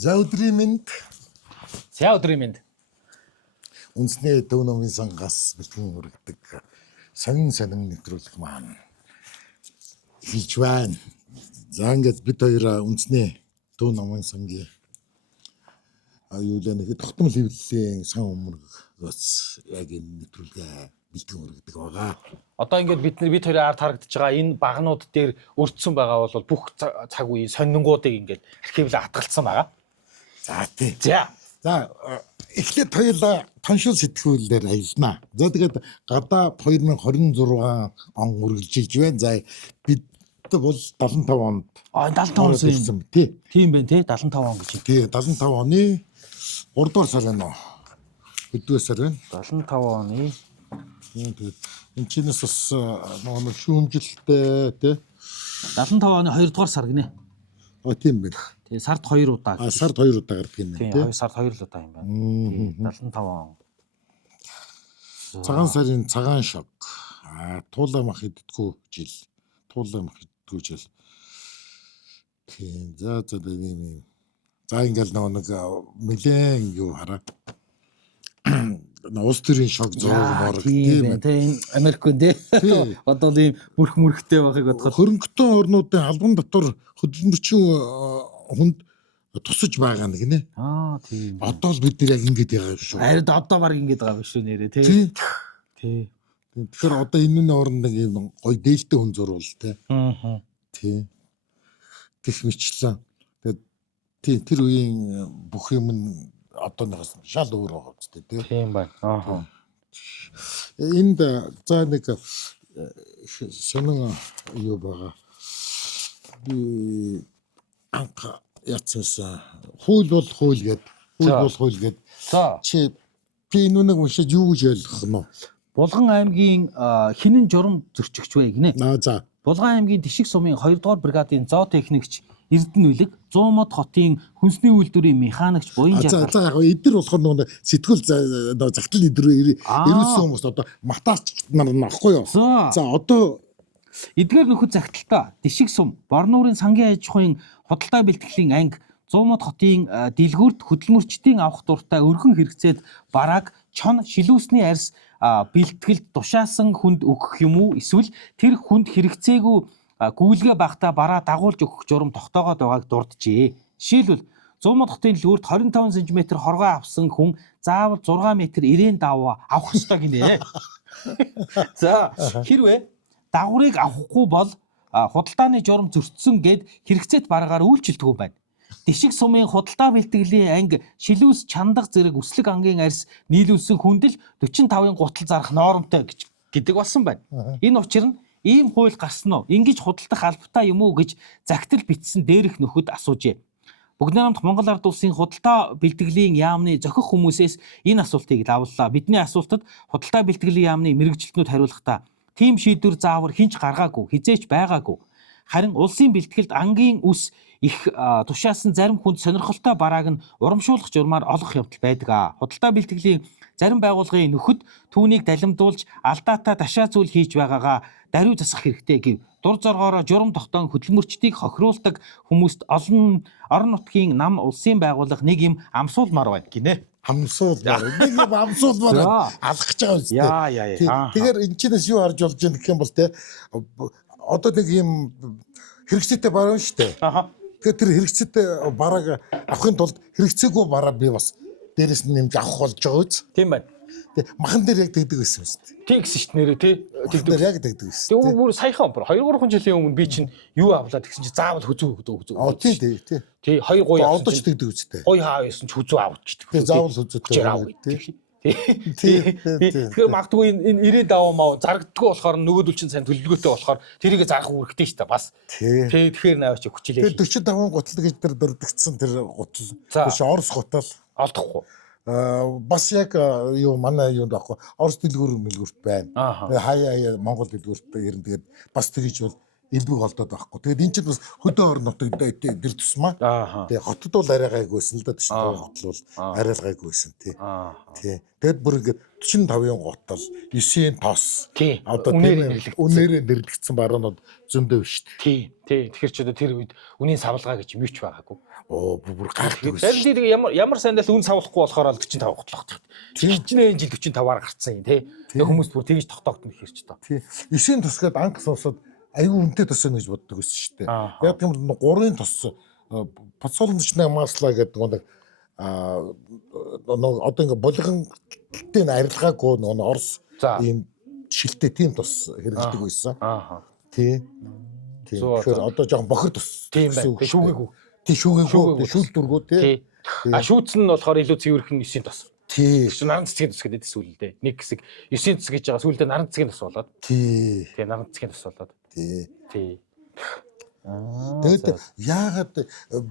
За өдрийн мэнд. За өдрийн мэнд. Үндэсний төв номын сангаас бэлтгэн өргөдөг сонин нэвтрүүлэг маань хийж байна. За ингээд бид хоёр үндэсний төв номын сангийн аюулаа нэг тогтмол хэвлэлийн сан өмөргөөс яг энэ нэвтрүүлгээ бэлтгэн өргөдөг байгаа. Одоо ингээд бид хоёрын ард харагдаж байгаа энэ багнууд дээр өртсөн байгаа бол бүх цаг үеийн сонингуудыг ингээд архивлээ хатгалсан байгаа. За тий. За эхлээд хоёулаа тоншил сэтгүүлээр аялнаа. За тэгээд гадаа 2026 он үргэлжилж байна. За бид бол 75 онд 75 он ирсэн тий. Тийм байна тий 75 он гэж. Тий 75 оны 3 дугаар сар байна уу? Хэдвээ сар байна? 75 оны. Тэгээд энэ чинээс бас нэг шүүмжилтэй тий 75 оны 2 дугаар сар гинэ. Тийм байна. Тэгээ сард 2 удаа. Сард 2 удаа гардаг юм тий. тий. Сард 2 л удаа юм байна. 75 он. Цагаан сарын цагаан шог. Туулаа мах иддгүү жил. Туулаа мах иддгүү жил. Тийм. За ийм. За ингээл нэг нэлээд юу хараа. Улс төрийн шог зураг морог тийм ээ. Тийм Америкэн тий. Одоо ийм мөрхтэй байгааг бодоход хөрөнгөтэй орнуудын албан дотор хөдөлмөрчин хүнд тусаж байгаа нэг нэ. Тийм. Одоо л бид нар яг ингэж байгаа шүү. Харин одоо баг ингэж байгаа шүү нэрээ тий. Тий. Тэгэхээр одоо энэ орнд нэг юм гоё дээлтэй хүн зурвал тий. Тий. Гэх мэтлээ. Тэгээд тий тэр үеийн бүх юм нь одооноос шал өөр байгаа үстэй тий. Тийм байна. Энд за нэг сонин юу байгаа. Би анх яцсан хууль бол хууль гээд За чи би нүг уншиж юу гэж ойлгох нь вэ? Булган аймгийн хинэн журам зөрчигч вэ гинэ. За Булган аймгийн Тишиг сумын 2 дугаар бригадын зоотехникч Эрдэнэ Үлэг 100 мод хотын хүнсний үйлдвэрийн механикч буян за яг эдгээр болохоор нөгөө сэтгүүл загтал ирүүлсэн хүмүүс одоо матаач нар нахгүй юу? За одоо эдгээр нөхөд загталтаа Тишиг сум Борнуурын сангийн аж ахуйн худалдаа бэлтгэлийн анги 100 мод хотын дэлгүүрт хөдөлмөрчдийн авах дуртай өргөн хэрэгцээд барааг чон шилүүсний арьс бэлтгэлд тушаасан хүнд өгөх юм уу эсвэл тэр хүнд хэрэгцээгүй гүйлгээ багтаа бараа дагуулж өгөх журам тогтоогоод байгааг дурджээ. Жишээлбэл 100 мод хотын дэлгүүрт 25 см хоргоо авсан хүн заавал 6 м ирээн даваа авах ёстой гинэ. За хэрвээ дагаврыг авахгүй бол худалдааны журам зөрчсөн гэд хэрэгцээт бараагаар үйлчилдэг байна. Тишиг сумын худалдаа бэлтгэлийн анги шилүүс чандаг зэрэг үслэг ангийн арьс нийлүүлсэн хүндэл 45-ын гутал зарах нормтой гэдэг болсон байна. Энэ учир нь ийм хууль гарсан уу? Ингэж худалдах албатай юм уу гэж загтал бичсэн дээрх нөхөд асуужээ. Бүгд намт Монгол Ард улсын худалдаа бэлтгэлийн яамны зохих хүмүүсээс энэ асуултыг лавлаа. Бидний асуултад худалдаа бэлтгэлийн яамны мэргэжилтнүүд хариулахдаа тийм шийдвэр заавар хинч гаргаагүй, хизээч байгаагүй. Харин улсын бэлтгэлд ангийн үс их тушаасан зарим хүнд сонирхолтой барааг нь урамшуулах журмаар олох явдал байдаг. Худалдаа бэлтгэлийн зарим байгууллагын нөхөд түүнийг далимдуулж алдаатай ташаа зүйл хийж байгаагаа даруй засах хэрэгтэй гэв. Дур зоргоороо журам тогтоон хөдөлмөрчдийг хохируулдаг хүмүүст олон орон нутгийн нам улсын байгууллага нэг юм амсуулмаар байна гинэ. Амсуулмаар. Нэг юм амсуулмаар алах гэж байгаа үстэй. Тэгэхээр энэ чинээс юу харж болж байгаа гэх юм бол те одоо нэг юм хэрэгцээтэй бараа шүү дээ. Тэгэхээр тэр хэрэгцээтэй барааг авахын тулд хэрэгцээгүй бараа би бас дээрэс нь нэмж авах болж байгаа үз. Тийм байна. Тэг махан дээр яг тэгдэг байсан шүү дээ. Тийм гэсэн чинь нэрээ тий. Тэгдэг яг тэгдэг байсан. Тэг бүр саяхан 2-3 жилийн өмнө би чинь юу авлаа тэгсэн чинь заавал хөзөө. Тий. Тий 2 гуй авсан. Одоо ч тэгдэг үстэй. Гуй хаа байсан ч хөзөө авчихдаг. Тий заавал хөзөөтэй. Тэгэхээр магадгүй энэ ирээ даваа маа зарагддгүй болохоор нөгөөдөл чинь сайн төлөвлөгөөтэй болохоор тэрийг зарах үүрэгтэй шүү дээ бас. Тэгэхээр наваач хүчилээ. Тэр 45 гутал гэж тэр дурдгдсан тэр гутал. Биш Орос гутал олдохгүй. Бас яг юу манай юунд байхгүй Орос дэлгүүр мэлгүүрт байна. Хаяа Монгол дэлгүүрт ирэн тэгээд бас тэгж бол элбэг олдоод байхгүй. Тэгээд энэ чинь бас хөдөө орон нутагт дэр тусмаа. Тэгээд хотод бол арай гайгүйсэн л да тийм хотл бол арай л гайгүйсэн тий. Тэгээд бүр ингээд 45-ын готол 9-ийн тос. Одоо үнээрээ нэрлэгдсэн баруунууд зөндөө шүү дээ. Тий. Тэгэхээр ч одоо тэр үед үнийн савлгаа гэж юм ч байгаагүй. Бүр гайхдаг байсан. Харин тийм ямар сайндаа л үн савлахгүй болохоор 45 готлох гэдэг. 41 жил 45-аар гарцсан юм тий. Хүмүүс бүр тэгж тогтоогдно хэрч тоо. Тий. 9-ийн тос гээд анх сонсоод аюу үнэтэй тос гэж боддог байсан шүү дээ. Яг тийм 3-ын тос подсолнечная масло гэдэг нэг одоо ингээ булгантай арилгаагүй нэг Орос ийм шилтэй тийм тос хэрэглэдэг байсан. Тий. Тэгэхээр одоо жоохон бохир тос. Тийм байх. Шүүгээгүй. Тий шүүгээгүй. Шүүлдүргүү тий. Шүүц нь болохоор илүү цэвэрхэн 9-ийн тос. Тий. Наран цэцгийн тос гэдэг сүүлдээ. Нэг хэсэг 9-ийн тос гэж байгаа сүүлдээ наран цэцгийн тос болоод. Тий. Наран цэцгийн тос болоод. Тий. Тэгээд яагаад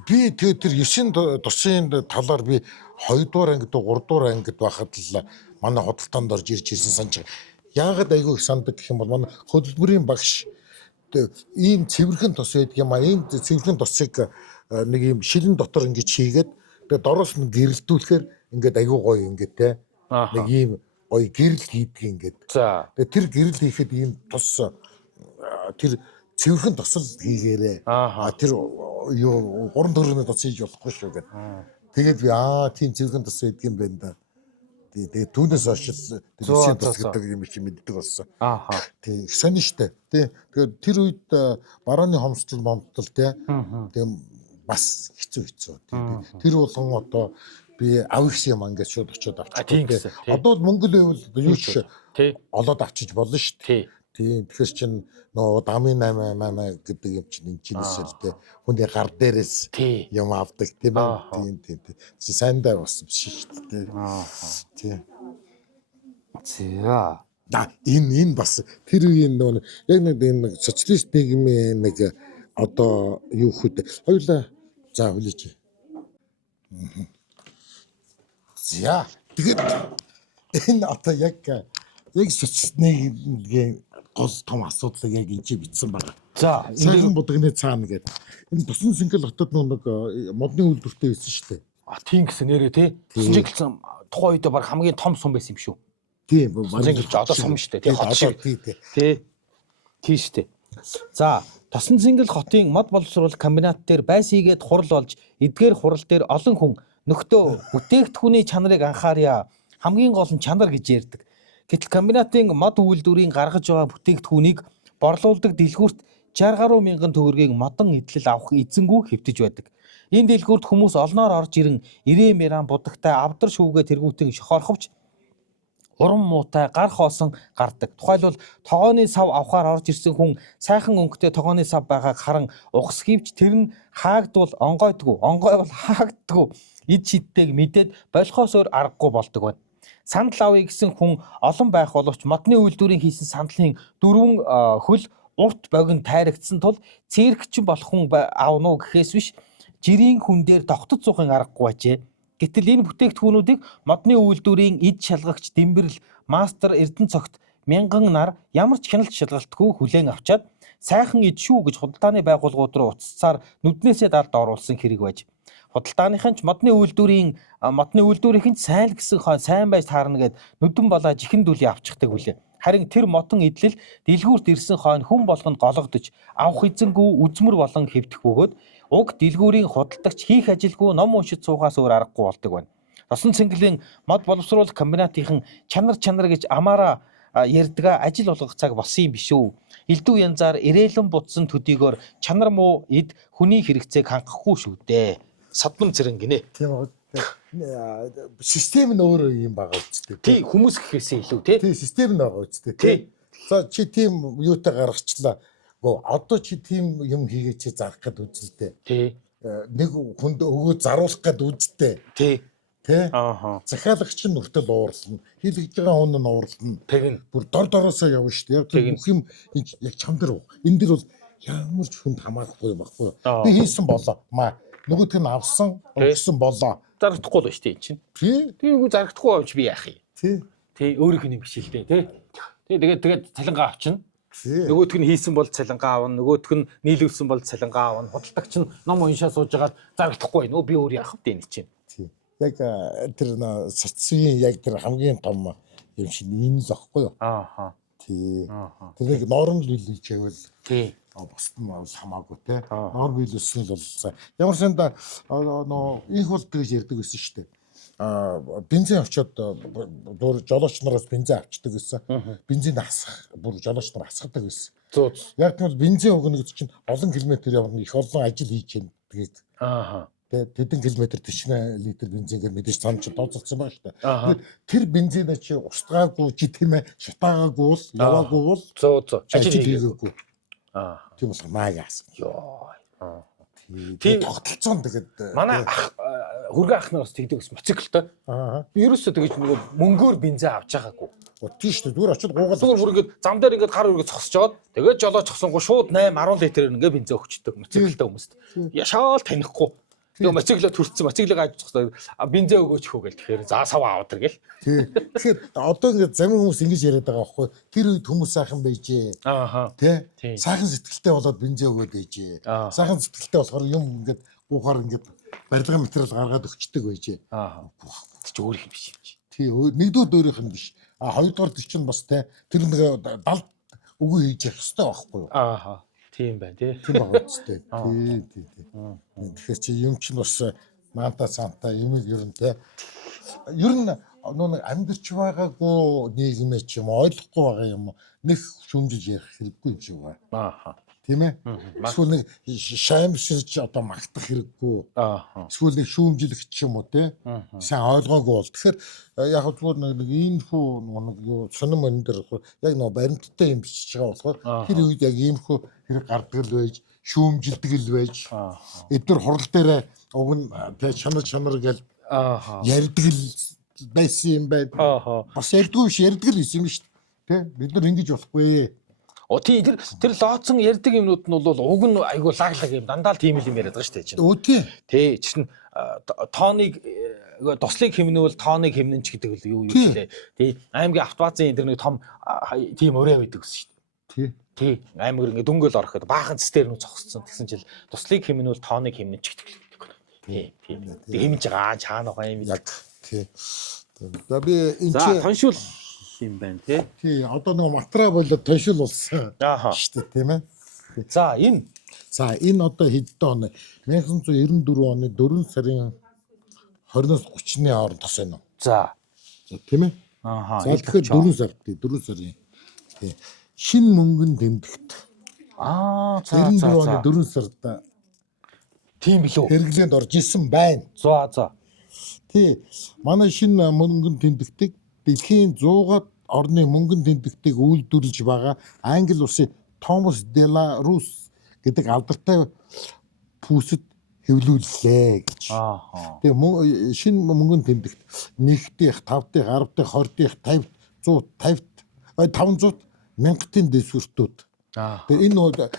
би тэр 9-ийн тосын талаар би 2 дугаар ангид 3 дугаар ангид байхад л манай худалдаанд орж ирж ирсэн санаж. Яагаад айгүй их сандаг гэх юм бол манай хөдөлмөрийн багш ийм цэвэрхэн тос байдаг юм а. Ийм цэвэрхэн тосыг нэг юм шилэн дотор ингэж хийгээд тэгээд дороос нь гэрэлтүүлэхээр ингээд айгүй гоё ингээд те. Нэг ийм гоё гэрэл хийдэг ингээд. Тэгээд тэр гэрэл хийхэд ийм тос тэр цэвэрхэн тосол хийгээрээ. Тэр юу 3 төгрөгийн тос хийж болохгүй шүү гэд. Тэгээд би тийм цэвэрхэн тос байдаг юм байна да. Тэгээд түүнээс хойш тэр тос гэдэг юм их мэддэг болсон. Тийм сонь штэ. Тэгээд тэр үед барааны хомсдол момдтол те. Тийм бас хэцүү. Тэр болгон одоо би авихс юм ингээд шууд очиод авчих. Одоо Монгол байвал юу ч олоод авчиж болно штэ. Тийм тэгэхээр чин нөө дамын 8 гэдэг юм чин энэ чинээсэл тэ хүний гар дээрээс юм авдаг тийм ээ. Тийм. Чи сайндаа бас биш шүү дээ. Тийм. За. Энэ бас тэр үеийн нөө яг нэг социалист нийгмийн нэг одоо юу хөт хоёулаа за хүлээж. За тэгээд энэ одоо яг социалист нийгмийн гол том асуудлыг яг энэ бичсэн байна. За, сайхан будагны цаана гэдэг. Энэ Тусан Сэнгэл хотод нэг модны үйлдвэртэй байсан шүү дээ. Тийм гэсэн нэрээ тий. Тусан Сэнгэл тухайн үед баг хамгийн том сум байсан юм шүү. Тийм, Тусан Сэнгэл одоо сум шүү дээ. Тий, хот шиг. Тий. Тийм шүү дээ. За, Тусан Сэнгэл хотын мод боловсруулах комбинат дээр байс хийгээд хурал болж, эдгээр хурал дээр олон хүн нөхдөө бүтээгдэхүүний чанарыг анхаарья. Хамгийн гол нь чанар гэж ярьдаг. Гэтэл комбинатын мод үйлдвэрийн гаргаж байгаа бүтээгдэхүүнийг борлуулдаг дэлгүүрт 60 гаруй мянган төгрөгийн модон эдлэл авах эзэнгүй хэвтэж байдаг. Энэ дэлгүүрт хүмүүс олноор орж ирэн ирээн будагтай авдар шүүгээ тэргүүтэн шохорховч уран муутай гар хоосон гардаг. Тухайлбал тогооны сав авахаар орж ирсэн хүн сайхан өнгөтэй тогооны сав байгааг харан ухс хийвч тэр нь хаагдвал онгойдгүй, онгойвол хаагддгүй. Эд шидтэйг мэдээд болохоос өөр аргагүй болдог байна. Сандал авъя гэсэн хүн олон байх боловч модны үйлдвэрийн хийсэн сандлын 4 хөл урт богино тайрагдсан тул цэрэгчин болох хүн аавна уу гэхээс биш жирийн хүн дээр тогтод суухын аргагүй бажээ. Гэтэл энэ бүтээгдэхүүнүүдийг модны үйлдвэрийн эд шалгагч Дэмбэрэл мастер Эрдэнэ цогт мянган нар ямар ч хяналт шалгалтгүй хүлээн авчаад сайхан эд шүү гэж худалдааны байгууллагууд руу уццаар нүднээсээ далд оруулсан хэрэг байж. Худалдааныхан ч модны үйлдвэрийнхэн ч сайн л гэсэн хойно сайн байж таарна гэд нүдэн балаа жихэн дүлий авчихдаг үлээ. Харин тэр модон эдлэл дэлгүүрт ирсэн хойно хүн болгонд гологдож авах эзэнгүй үзмэр болон хэвтэх бөгөөд уг дэлгүүрийн худалдагч хийх ажилгүй ном уншиж суугаас өөр аргагүй болдог байна. Тусан Цэнгэлийн мод боловсруулах комбинатынхан чанар гэж амаараа ярьдгаа ажил болгох цаг болсон юм биш үү? Элдв янзаар ирээлэн бутсан төдийгөр чанар муу эд хүний хэрэгцээг хангахгүй шүү дээ. Садман зэрэг гинэ. Тийм үү. Систем нь өөр юм байгаа үстэй. Тий, хүмүүс гэхээсээ илүү тий. Тий, систем нь байгаа үстэй тий. За чи тийм юутай гаргачлаа. Одоо чи тийм юм хийгээ чи зарах гээд үзэлтэй. Тий. Нэг хүнд өгөө заруулах гээд үзэлтэй. Тий. Тий. Захиалагч нь нүртэл уурлна. Хийлгэж байгаа хүн нь уурлна. Тэгнь. Бүр дороосоо явна шүү дээ. Яг бүх юм яг чам дээр. Энэ дэр бол ямар ч хүнд хамаахгүй байхгүй. Би хийсэн болоо. Нөгөөдг нь авсан, өгсөн болоо. Зарагдахгүй л шүү дээ энэ чинь. Тий. Тиймгүй зарагдахгүй авч би яах юм. Тий. Тий, өөрийнх нь биш л дээ, тий. Тэгээд цалингаа авчна. Нөгөөх нь хийсэн бол цалингаа авна, нөгөөх нь нийлүүлсэн бол цалингаа авна. Худалдагч нь ном уншаа сууж хагаад зарагдахгүй нөө би өөр яах вэ гэж чинь. Тийм. Яг тэр сацгийн яг тэр хамгийн том юм шиг энэ л ахгүй юу? Ааха. Тий. Тэр нэг норм биелүүлж байвал тий. Бусд нь бол хамаагүй те. Норм биелүүлсэн л бол ямар санда инх бол тэгж ярьдаг гэсэн шүү дээ. Бензин авчиад жолооч нараас бензин авчдаг гэсэн. Бензин асах бүр жолооч нар асгадаг гэсэн. Яг тийм бензин өгнө гэдэг чинь олон километр явна их олон ажил хийж байна. Тэгээд тэдэн километр 40 литр бензинээр мэдээж цаана чи дооцолцсон байна шүү дээ. Тэр бензинаа чи устгаагүй чи тийм ээ шатаагаагүй бол яваагүй бол ажил хийгээгүй. Тийм болохоор маагаас. Йоо. Тийм тогтолцоон тэгээд манай хүргээ ах нараас тэгдэг ус моциклтой. Би ерөөсөө тэгэж нөгөө мөнгөөр бензин авч байгаагүй. Тийм шүү дээ. Зүгээр очиод гуугаад зүгээр бүр ингээд зам дээр ингээд гар үргээ цогсож жоод тэгээд жолооч цогсонгоо шууд 8 10 литрээр ингээд бензин өгчдөг моциклтой хүмүүст. Яшаал танихгүй. Тэгээ моциклоо төрчихсөн моциклыг ааж цогсоо бензин өгөөч хөө гэл тэгэхээр за саваа аваад гэл. Тэгэхээр одоо ингээд зарим хүмүүс ингэж яриад байгаа байхгүй. Тэр үед хүмүүс сайхан байжээ. Тэ? Сайхан сэтгэлтэй болоод бензин өгөөд байжээ. Сайхан сэтгэлтэй болохоор юм ингээд гуухаар ингээд барилгын материал гаргаад өгчдөг байжээ. Тэг чи өөр юм биш юм чи. Тий, нэгдүгээр өөрийнх нь биш. Хоёрдугаар чинь бас тэ тэр нэг далд үгүй хийж явах хэрэгтэй байхгүй юу? Тийм байна тий. Тийм байгаа үстэй. Тий. Тэгэхээр чи юм чинь бас маанта цаанта юм ер нь те. Ер нь нөө амьдч байгаагүй нийгмээ ч юм ойлгохгүй байгаа юм нэг шүмжиж ярих хэрэггүй юм шиг байна. Тийм ээ. Эсвэл нэг шаймширч одоо магтах хэрэггүй. Эсвэл нэг шүүмжлэх ч юм уу те. Сайн ойлгоогүй бол. Тэгэхээр яг зүгээр нэг инфо нэг юу сонирм энэ дэр яг нөө баримттай юм бичиж байгаа болохоор тэр үед яг иймхүү хэрэг гардаг л байж, шүүмжилдэг л байж. Эдгээр хурал дээр уг нь те чанар гэл ярьдаг л байсан юм байна. Бас ярьдгүй биш ярьдаг л юм шүү дээ. Тэ бид нар ингэж болохгүй. Тий тэр лооцсон ярьдаг юмнууд нь бол уг нь айгүй лаглаг юм дандаа л тийм юм яриад байгаа шүү дээ чинь. Тий чинь тооныг туслыг хэмнэвэл тооныг хэмнэн ч гэдэг л юу лээ. Тий аймгийн автовазын энэ нэг том тийм өрөө байдаг гэсэн шүү дээ. Тий аймаг ингээ дүнгэл ороход баахан цэстэр нь цогссон тэгсэн чил туслыг хэмнэвэл тооныг хэмнэн ч гэдэг л. Тий хэмж байгаа чаана байгаа юм. Яг тий. За би энэ чи тоншуул юм байна тий. Тий одоо нөгөө матраа болоод тоншуул болсон. Шүү дээ тийм ээ. За энэ одоо хэдэн он 1994 оны 4 сарын 20-оос 30-ны хооронд тос байна уу? За тийм ээ. За тэгэхээр 4 сарын. Тий. Шинэ мөнгөн тэмдэгт. За 94 оны 4 сард тийм билүү. Хэрэглээнд орж исэн байна. За. Тий. Манай шинэ мөнгөн тэмдэгтийг дэлхийн 100-аад орны мөнгөн тэмдэгтийг үйлдвэрлэж байгаа Англи улсын Томас Деларус гэдэг алдартай пүүсэд хэвлүүллээ гэж. Тэгээ шинэ мөнгөн тэмдэгт 1-ийнх, 5-ийнх, 10-ийнх, 20-ийнх, 50-т, 500 мянгатын дэвсгэртүүд. Тэгээ энэ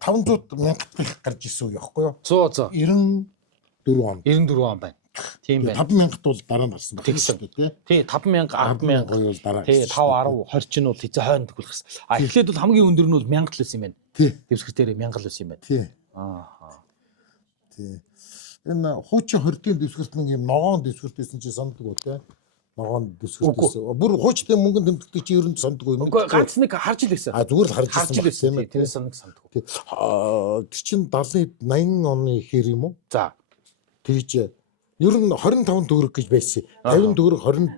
500 мянгатынх гарч ирсэн үе яахгүй юу? 100. 94 он. 94 он байна. Тийм байна. 5000 бол дараа нь гарсан байна шүү дээ тий. 5000 100000 бол дараа. Тий 5 10 20 ч нь бол хэзээ хойно төгөлх гэсэн. Эхлээд бол хамгийн өндөр нь бол 1000 л байсан юм байна. Тий. Дэвсгэр дээр 1000 л байсан юм байна. Тий. Тий. Энэ хуучин 20-ийн дэвсгэрт нэг юм ногоон дэвсгэрт байсан чи санддаг уу те? Ногоон дэвсгэрт байсан. Бүр хуучтай мөнгөн тэмдэгтэй чи ерөнд санддаг уу? Үгүй ганц нэг харж ил байсан. Зүгээр л харж ирсэн тийм ээ. Тэр санаг санддаг. Тий. Тэр чин 70 80 оны хэр юм уу? За. Тэгж ер нь 25 төгрөг гэж байсан. 50 төгрөг 20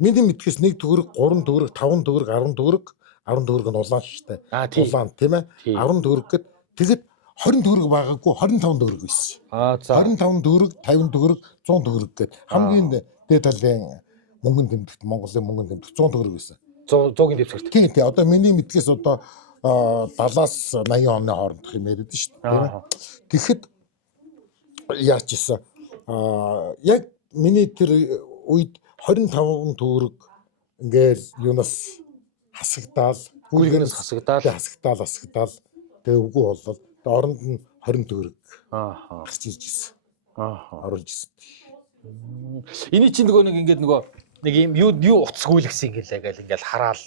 миний мэдхээс 1 төгрөг, 3 төгрөг, 5 төгрөг, 10 төгрөг, 10 төгрөг нь улаан шүү дээ. Улаан тийм ээ. 10 төгрөг гэд тэгэд 20 төгрөг байгаагүй 25 төгрөг байсан. За. 25 төгрөг, 50 төгрөг, 100 төгрөг гэд хамгийн дээд талын мөнгөн тэмдэгт Монголын мөнгөн тэмдэгт 100 төгрөг байсан. 100-ийн дэвсгэрт. Тийм. Одоо миний мэдхээс одоо 70-аас 80 оны хоорондох юм яриад шүү дээ. Тэгэхэд яач ийсэн яг миний тэр үед 25 төгрөг ингээл юунаас хасагдаал гүйлгээс хасагдаал тэгээ үгүй болол оронд нь 20 төгрөг гарч ирж ийсэн. Оруулж ийсэн. Эний чинь нөгөө нэг ингээд нөгөө нэг юм юу уцгүүлгсэн ингээл хараал.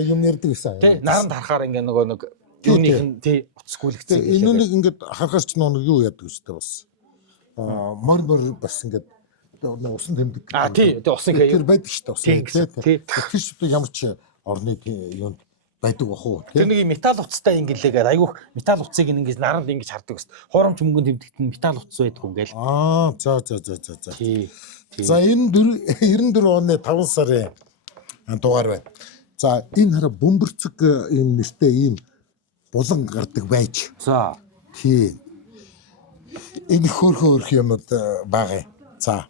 Юм ярьдаг гэсэн. Тэ наранд харахаар ингээ нөгөө нэг юуных нь тий уцгүүлгсэн. Энүүнийг ингээд харахаар ч нэг юу яадаг үстэй бас. Мор бас ингээд усан тэмдэг. Тий усан тэр байдаг шүү дээ. Тэр шүү ямар ч орны юунд байдаг бах уу. Тэр нэг металл уцтай ингэлээгээд айгүйх металл уцыг ингэж наранд ингэж хардаг гэсэн. Хуурамч мөнгөнд тэмдэгт нь металл уц байдаг ингээл. За. Тий. За энэ 94 оны 5 сарын дугаар байна. За энэ хараа бөмбөрцөг юм нэртэй ийм булан гардаг байж. За. Тий. Энэ хөөрхөн юмуд байгаа. За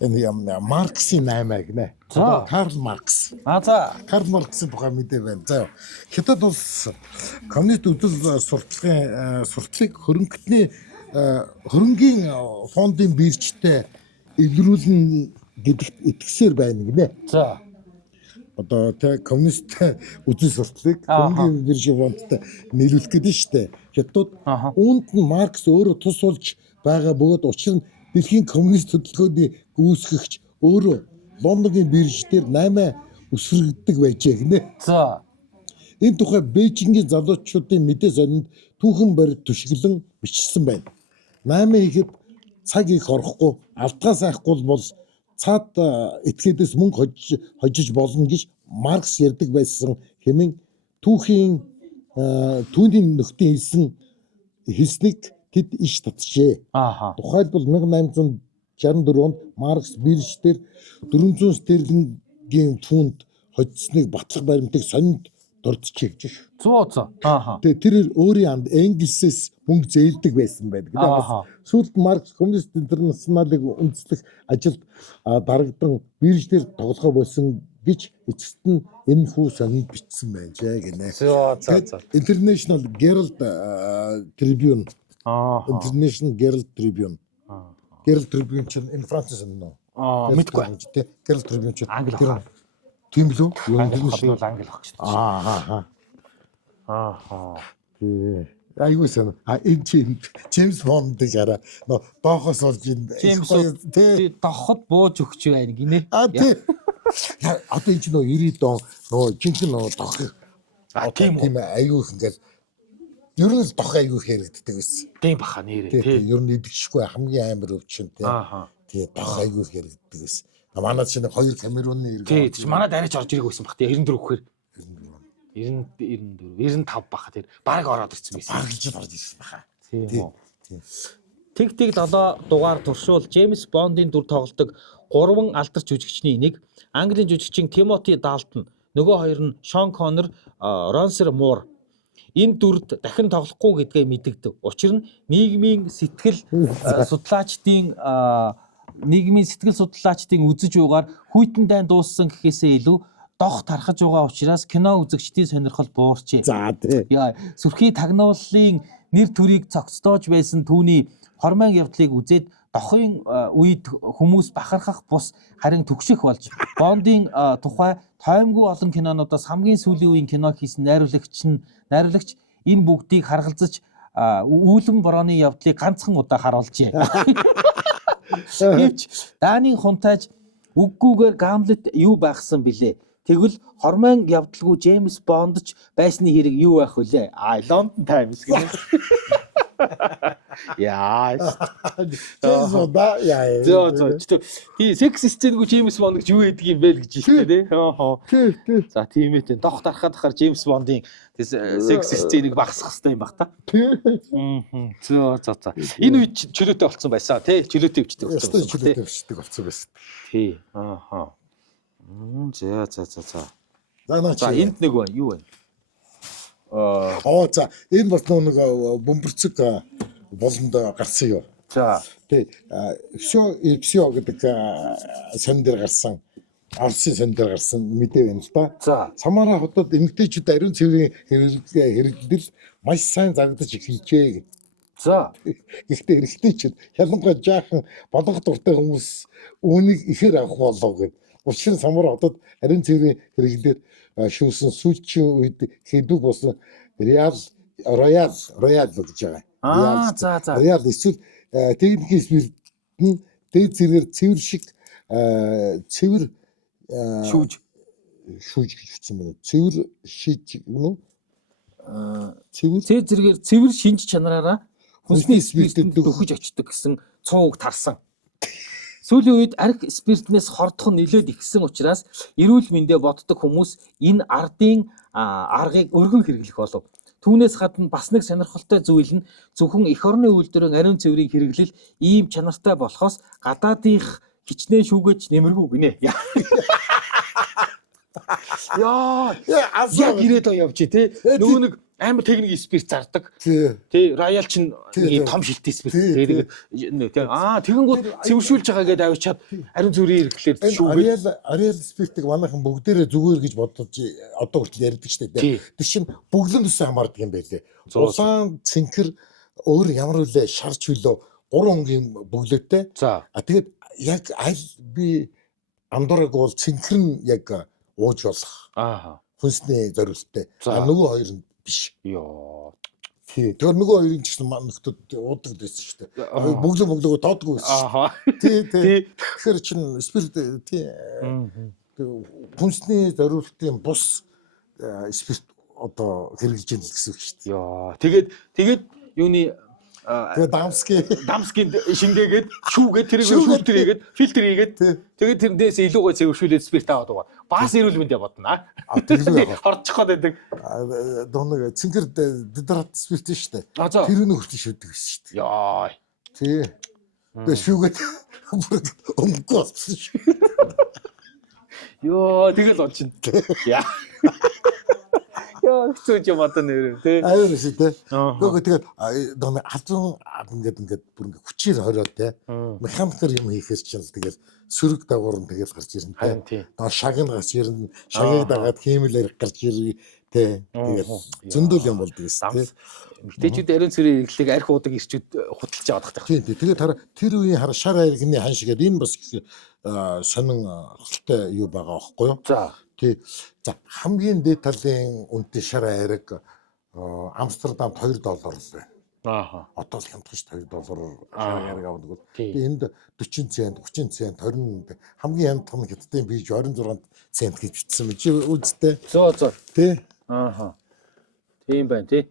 энэ юм Марксийн 8 гинэ. Карл Маркс. За. Карл Марксийн тухай мэдээ байна. За Хятад улс коммунист үзэл сурталчилгыг хөрөнгөний фондын биржтэй эвлэрүүлнэ гэдэгт итгэсээр байна гинэ. За. Одоо тэ коммунист үзэл сурталчилгыг хөрөнгөний биржийн фондтой нийлүүлэх гэдэг нь шүү дээ. Хятад үүнд нь Маркс өөрөө тус болж байгаа бөгөөд учир нь дэлхийн коммунист хөдөлгөөний гүйцэтгэгч өөрөө Лондонгийн бирж дээр 8 өсвөргддөг байжээ гинэ. За. Энэ тухай Бээжингийн залуучуудын мэдээ сонинд түүхэн барь түшиглэн бичсэн байна. 8 ихэд цаг их орохгүй, алдгаа сайхгүй бол цаад этгээдээс мөнгө хожиж болно гэж Маркс ярьдаг байсан хэмээн түүний нөхдийн хэлснийг тэд иш татжээ. Тухайлбал 1864 онд Маркс бирж дээр 400 стерлингийн фунт хоцсныг батлах баримтыг сонинд дурдчихъя гэж. 100. Тэгээ тэр өөрийн Энгельсээс мөнгө зээлдэг байсан байдаг. Сүүлд Маркс коммунист интернационалыг үндэслэх ажилд дарагдан бирж дээр тоглохоо болсон гэж эцэст нь энэ хүү сонинд бичсэн байж гинэ. International Herald Tribune. International Herald Tribune. Herald Tribune чинь энэ Францаас нөө. Мэдгүй. Herald Tribune чинь англи. Тийм лүү? Англи ах гэж. Айгуу сан. Энэ чинь Джеймс Бонд гэж араа. Доохоос олж тий доход бууж өгч байна гинэ. Тий. Одоо энэ чинь 90 он жинхэнэ дох. Тийм айгуу ингээл ер нь дох айгуу хэрэгддэг байсан. Тийм баха нэрээ тий. Ер нь идэвчгүй хамгийн амар өвчин тий. Тий дох айгуу хэрэгддэг байсан. Манай чинь 2 Камеруны иргэн. Тий манад арайч орж ирэх байсан баг тий 94 гэхээр 95 баха тэр баг ороод ирсэн байсан. Баглж орж ирсэн баха. Тийм. Тэг 7 дугаар туршуул Джеймс Бондын дүр тоглодог 3 алдарч жүжигчний нэг Английн жүжигчин Тимоти Далтон, нөгөө хоёр нь Шон Коннор, Ронсер Муур. Энэ дүрд дахин тоглохгүй гэдгээ мэдэгдэв. Учир нь нийгмийн сэтгэл судлаачдын үзэж уугаар хүйтэн дайн дууссан гэхээсээ илүү дох тархаж байгаа учраас кино үзэгчдийн сонирхол буурчээ. За тий. Сүрхий тагнууллын нэр төрийг цогцтоож байсан түүний хормойн явдлыг үзээд дохын үед хүмүүс бахархах бус харин түгших болж Бондын тухай тоймгүй олон кинонуудаас хамгийн сүүлийн үеийн кино хийсэн найруулагч энэ бүгдийг харгалзаж үүлэн борооны явдлыг ганцхан удаа харуулжээ. Гэвч Данийн хунтайж үггүйгээр Гамлет юу байхсан бilé. Тэгвэл хормойн явдалгүй Джеймс Бонд ч байсны хэрэг юу байх вүлээ? Лондон Таймс гэнэ. Яа. Джеймс Бонд яа. Тий, секс сценгүй Джеймс Бонд гэж юу гэдэг юм бэ л гэж хэлээ тий. Тий. За тийм ээ. Дох дарахад ахаар Джеймс Бондын секс сценийг багасгах хэрэгтэй юм баг та. За. Энэ үед чөлөөтэй болсон байсан тий. Чөлөөтэй өвчтэй болсон. Чөлөөтэй өвчтэй болсон байсан. Тий. За энд нэг байна. Юу вэ? За энэ бас нэг бөмбөрцөг болонд гарсан юу. За. Тий. Всё гэдэг сан дээр гарсан. Арсын сан дээр гарсан мэдээ байна л да. За. Самара хотод эмэгтэйчүүд ариун цэврийн хэрэглэл маш сайн зарагдаж эхэлжээ. За. Гэхдээ эрэгтэйчүүд ялангуяа жаахан болгох дуртай хүмүүс үүнийг ихээр авах болов гэв. Учир нь Самара хотод ариун цэврийн хэрэглэлээр шүүсэн сүүлчийн үед хэдүү болсон Роял гэж байгаа. Роял эсвэл техникийн спирт нь дээд зэргээр цэвэр шиг цэвэр шүүж гэж утсан байна. Цэвэр шиж гэнэ үү? цэвэр зэрэгээр цэвэр шинж чанараараа хүнсний спиртэд дөхөж очдог гэсэн цууг тарсан. Сүүлийн үед арх спиртнээс хордох нь нэлээд ихсэн учраас эрүүл мэндэ боддог хүмүүс энэ ардын аргыг өргөн хэрэглэх болов. Түүнээс гадна бас нэг сонирхолтой зүйл нь зөвхөн эх орны үйлдвэрийн ариун цэврийг хэрэглэл ийм чанартай болохоос гадаадынх хичнээн шүүгэж нэмэргүй гинэ. Яа, яг ирээд явж тий. Нөгөө нэг амар техник спирт зардаг. Тий, Royal чинь ийм том шилтэй спирт. Тэгээд тэгэнгүүт цэвэршүүлж байгаа гэдээ авчиад ариун цэврийн хэрэглээр шүүгээд Royal спиртийг манайхан бүгдээрээ зүгээр гэж бодож одоо хүртэл ярьдаг шүү дээ. Тэр чинь бүглэн төсөө хамаардаг юм байлээ. Улаан цэнхэр өөр ямар үлээ шарч хөлөө 3 өнгийн бүглөөтэй. Тэгээд яг аль би андуураг бол цэнхэр нь яг ууж болох. Хүнсний зориулттай. Нөгөө хоёр нь биш. Йоо. Тий. Тэр нөгөө хоёрын ч гэсэн нөхдөд уудаг байсан шүү дээ. Бүглөө тоодгүй байсан шүү. Тий. Тэгэхээр чин спирт тий. Хүнсний зориултын бус спирт одоо хэрэгжилж байна гэсэн үг шүү дээ. Йоо. Тэгээд юуны дамскин шингээгээд шүүгээд тэрийг фильтр хийгээд тэгээд тэрнээс илүүгээ цэвэршүүлээд спирт аваад байгаа. Бас эрүүл мэндэ бодно. Хорцох гээд байдаг. Доног цэнхэр дедрат спирт шүү дээ. Тэр нь хүртэл шүүдэг байсан шүү дээ. Яа. Тий. Тэгээд шүүгээд өнгөгүй болсон шүү. Йоо, тэгэл ончин. Яа. Яа, хэцүү юм одоо нэр тий. Аюул шүү дээ. Нөгөө тэгээд доног алзун ингээд бүр ингээд хүчээр хориод тий. Механикэр юм хийхэр чинь тэгэл сөрөг дагуур нь тэгэл гарч ирнэ тий. Доо шаг нь гарч ирнэ. Шагийг дагаад хиймэлэр гарч ирнэ тий. Тэгэл зөндөл юм болдог гэсэн тий. Мэгтэйчүүд ариун цэврийн хэрэглээг арх уудаг ирчүүд худалдаж аваад байгаа. Тий. Тэгээд тэр үеийн шар айргны хан шигээд энэ бас сонин хөлтэй юу байгаа байхгүй юу? Тий. За хамгийн дээд талын үнэтэй шар айраг Амстердамд $2 л байна. Одоо л хямдхан $2 шар айраг авдаг бол. Тэгээд энд 40 цент, 30 цент, 20 хамгийн хямдхан хятадын бийж 26 цент гэж бичсэн юм чи үзтээ. Зөө. Тий. Тийм байна тий.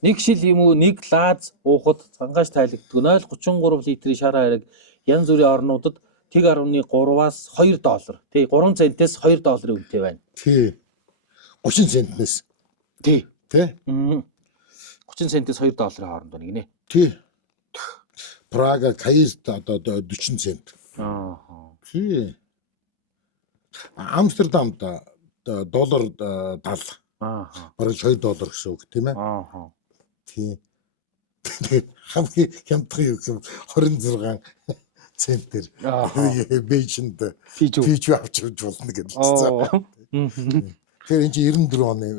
Нэг шил юм уу нэг лаз уухад цангаж тайлагддаг 0.33 литрийн шар айраг янз бүрийн орнуудад тэг 1.3-аас $2 тий 3 центээс $2 үнэтэй байна. Тий. 30 центнээс. Тий. Тий. 30 центээс $2 хооронд байна гинэ. Тий. Прага Каирт одоо 40 цент. Тий. Амстердамд доллар 70. Бараг $2 гэсэн үг тийм ээ. Тий. Хамгийн хямдхан юу гэвэл 26 центээр бейжинд пич авч болно гэж хэлсэн. Тэгэхээр энэ чинь 94 оны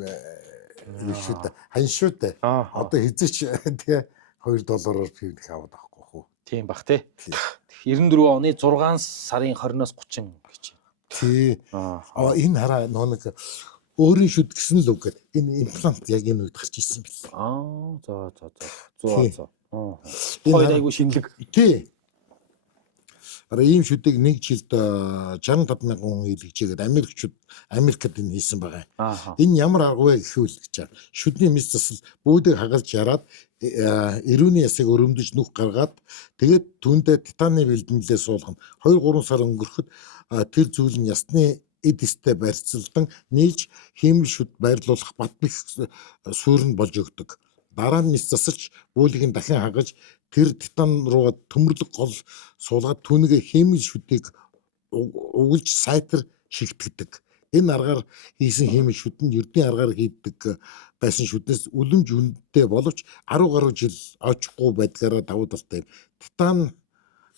юу шүү дээ. Хань шүү дээ. Одоо хизээч тэгээ $2-оор пивнх аваад авахгүй хөө. Тийм бах тий. 94 оны 6 сарын 20-оос 30 гэж. Тий. Энэ хараа нэг өөрийн шүд гэсэн л үг гэдэг. Энэ имплант яг энэ үед гарч ирсэн бэл. За. Хоёр айгу шинэлэг. Тий. Ийм шүдийг нэг жилд 65,000 хүн илгэжгээд Америкт энэ хийсэн байгаа. Энэ ямар арга вэ гэхүүл гэж. Шүдний мэс засал бүүдийг хагалж яраад эрүүний ясыг өрөмдөж нүх гаргаад тэгээд түүндээ титаны бэлдэмлээ суулгана. 2-3 сар өнгөрөхөд тэр зүйл нь ясны эдистэй барьцалдан нийлж хиймэл шүд байрлуулах бат бих суурь нь болж өгдөг. Дараа нь мэс засалж бүүлийг нь дахин хагаж тэр титан руугаа төмөрлөг гол суулгаад түүнийгээ хиймэл шүдийг угулж сайтар шигтгэдэг. Энэ аргаар хийсэн хиймэл шүд нь ердийн аргаар хийдэг байсан шүднээс үлэмж үнэтэй боловч 10 гаруй жил очихгүй байдгаараа давуу талтай. Титан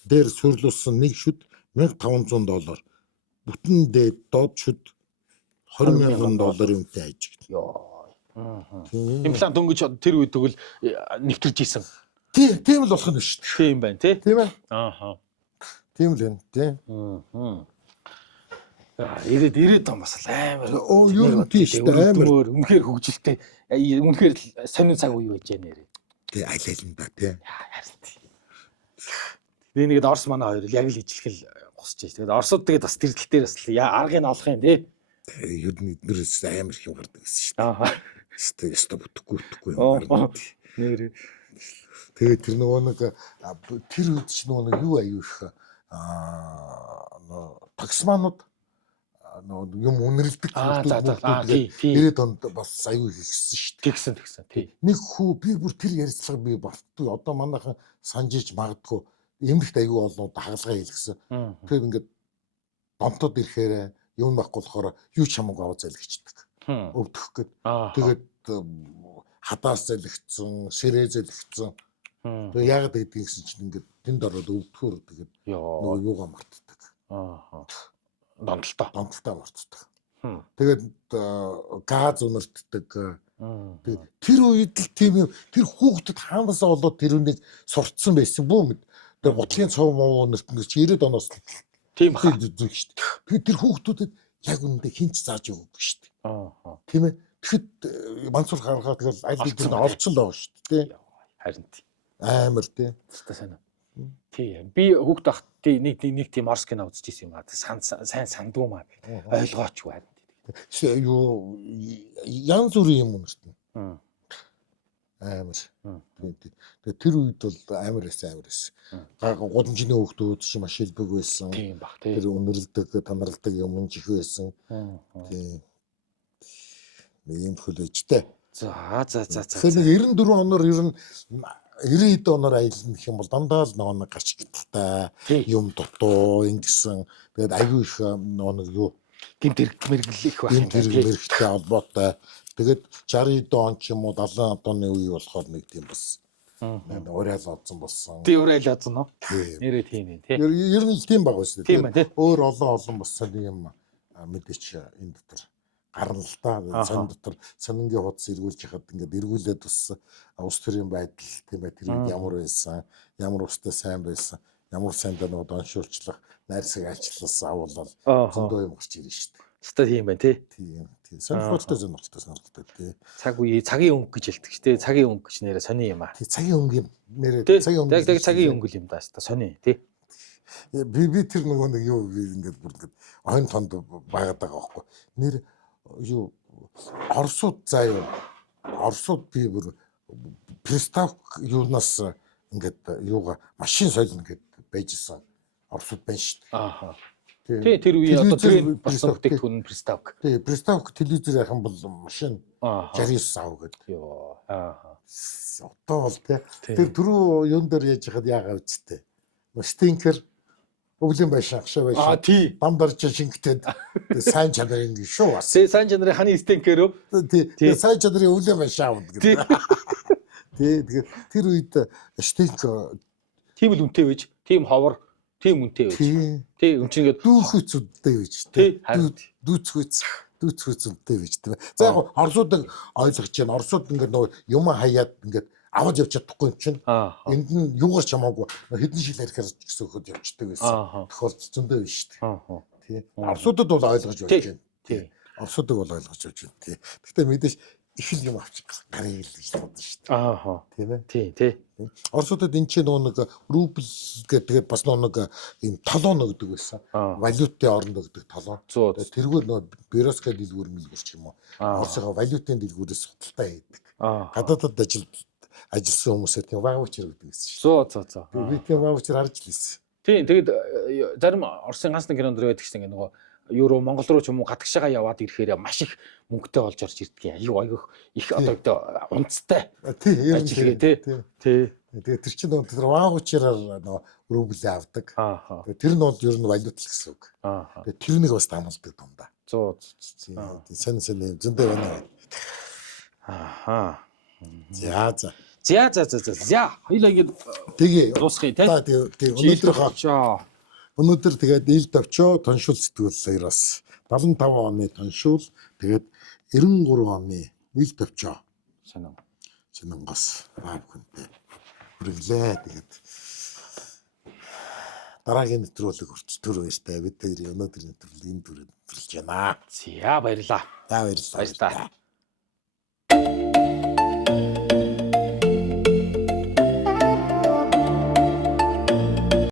дээр суйрлуулсан нэг шүд $1,500. Бүтэн дээд доод шүд $20,000 үнэтэй хайж. Имплант өнгөж тэр үед тэгвэл нэвтэрж исэн. Тийм л болох нь шүү дээ. Тийм байна тий. Тийм ээ. Тийм л байна тий. Ирээд том бас амар. Юу юм тийш амар. Үнэхээр хөгжилтэй. Үнэхээр сонин цаг үе байж байна нэрээ. Тий айлайлан да тий. Харин. Тэгээ нэг Орс манай хоёр яг л ижлэхэл босч байж. Тэгээд Оросууд тэгээд бас тэр тал дээр бас аргыг нь олох юм тий. Ер нь эднэрээс амар их юм гардаг гэсэн шүү дээ. Аа. Өстө бүтэхгүй юм гардаг. Нэр. Тэгээд тэр нөгөө нэг тэр үед ч нөгөө юу аюу их таксманууд нөгөө юм үнэрлдэг тэгээд 90-ад онд бас аюу хийсэн шүү дээ. Тэгсэн тий. Нэг хүү би бүр тэр ярилцлага би бартгүй одоо манайхан санжиж магадгүй эмэгт аюу олнууд хагалгаа хийлгсэн. Тэгэхээр ингээд домтод ирэхээр юм байхгүй болохоор юу ч хамаагүй аваад залгичдаг. Өвдөх гээд. Тэгээд хадаас залгицсан, ширээ залгицсан. Тэгээд яагаад гэдгийг гэсэн чинь ингээд тэнд ороод өвдөхөр тэгээд нөгөө юугаа мартдаг. Донтолтой мартдаг. Тэгээд газ унартдаг. Тэгээд тэр үед л тийм юм тэр хүүхдэд хаанасаа болоод тэр үнийг сурцсан байсан бүү мэд. Тэр бодлогын цов муу унарт ингээд 90-ад оноос тийм бах зүг шүү дээ. Тэгээд тэр хүүхдүүдэд яг үнэндээ хинч зааж өгөөгүй шүү дээ. Тийм ээ. Тэгэхэд мансуур гаргаад тэгэл аль бидэнд олцсон л байгаа шүү дээ. Харин амар тий. Та сайн. Тий. Би хүүхд бахт нэг тийм Орос кино үзчихсэн юм аа. Сайн сандгүй маа. Ойлгоочгүй харин. Юу янз бүрийн юм үнэртэн. Амар. Тэгээд тэр үед бол амар байсан. Гудамжны хүүхдүүд чи маш илбэг байсан. Тийм бах тий. Тэр үнэрлдэг, танарладаг юм жих байсан. Тийм. Ийм хөлөөжтэй. За. Тэгэхээр 94 оноор ер нь 90-ад оноор аялна гэх юм бол дандаа л нэг гарч гэдэлтэй юм дутуу ингэсэн. Тэгээд аюу их нэг юу гэмт мэрэгэл их байх юм. Тэр мэрэгтэй холбоотой. Тэгээд 60-ад он ч юм уу 70-ад оны үе болохоор нэг тийм бас урайл одсон болсон. Тий урайл одсон уу? Нэрээ тийм ээ тий. Ер нь тийм баг байсан тийм ээ. Өөр олон бас юм мэдээч энэ дотор гарна л та сан дотор санангийн хуудас эргүүлж яхад ингээд эргүүлээд бас улс төрийн байдал тийм бай тэр ямар байсан, ямар устай сайн байсан, ямар сайн даа нөгөө оншуулчлах, найрсаг альчлалсан авуулал зөндөө юм гарч ирнэ шүү дээ. Өстой тийм байна тий. Тийм. Сонирхолтой тий. Цагийн өнгө гэж хэлдэг шүү дээ. Цагийн өнгө гэж нэрээ сони юм аа. Тий цагийн өнгө юм нэрээ цагийн өнгө. Яг цагийн өнгө юм даа шүү дээ. Сони тий. Би тэр нөгөө нэг юу ингээд бүр ингээд ойн тонд байгаад байгаа байхгүй. Нэр юу Оросууд заа юу. Оросууд би бүр приставк юунаас ингээд юугаа машин солино гэд байжсэн. Оросууд байна шүү дээ. Тий тэр үе одоо тренд болсон бүтээгдэхүүн приставк. Тий приставк телевизээр яхан бол машин 69 ав гэдэг. Йоо. Одоо бол тэр түрүү юун дээр яаж хахад яагаад үсттэй. Стинкер өвлийн байшаа хшаа байшаа. Дам дарж шингэтэд сайн чанарын шүү бас. Сайн чанарын ханы стинкер үү? Тий сайн чанарын өвлийн байшаа авна гэдэг. Тий тэгээд тэр үед стинкер тийм л үнэтэй байж, тийм ховор, тийм үнэтэй байж. Тий үнчингээд дүүхүйц үнэтэй байж. Тий дүүцхүйц үнэтэй байж. За яг орсууд ойлгож байна. Орсууд ингээд нөгөө юм хаяад ингээд аваад явж чадахгүй юм чинь. Энд нь юугаар ч хамаагүй хэдэн жил харихаар гэсэн хөхөд явчихдаг байсан. Тохиолдол зөндөө биш шүү дээ. Тий. Орсуудад бол ойлгож явж байна. Тий. Орсуудыг бол ойлгож явж байна. Тий. Гэхдээ мэдээж их л юм авчих гарыг л гэж бодсон шүү дээ. Тийм ээ. Тий. Орсуудад энэ чинь нэг рубль гэдэг бас нэг юм талон өгдөг байсан. Валютын оронд өгдөг талон. Тэргүй нэг бюрократик дэлгүүр мэлгүрч юм уу. Оросынхаа валютын дэлгүүрээс судалтай хийдэг. Гадаадд ажилласан хүмүүсээ тийм ваучер өгдөг гэсэн шүү. Би тийм ваучер харж лээсэн. Тийм тэгээд зарим Оросын ганц нэг кинонд байдаг гэсэн нөгөө евро Монгол руу ч юм уу гадагшаага яваад ирэхээр маш их мөнгөтэй болж орж ирдэг. Аюу их одоо унцтай. Тийм тий. Тэгээд тэр чинь тэр ваучераар нөгөө рубль авдаг. Тэр нь бол ер нь валют л гэсэн үг. Тэгээд тэр нэг бас таамалдаг дундаа. Сэн зөндөө байна. За. Хоёлаа ингэ дуусгая тий. Өнөөдөр тэгээд ил давчоо тоншул сэтгүүл саяраас 75 оны тоншул тэгээд 93 оны ил давчоо Сонингоос баабхүнтэй хүргэлээ. Тэгээд дараагийн нэвтрүүлэг төр баяртай бид өнөөдрийн нэвтрүүлэг энэ төрөнд нэвтрүүлж байна. За баярлаа. Баярлалаа.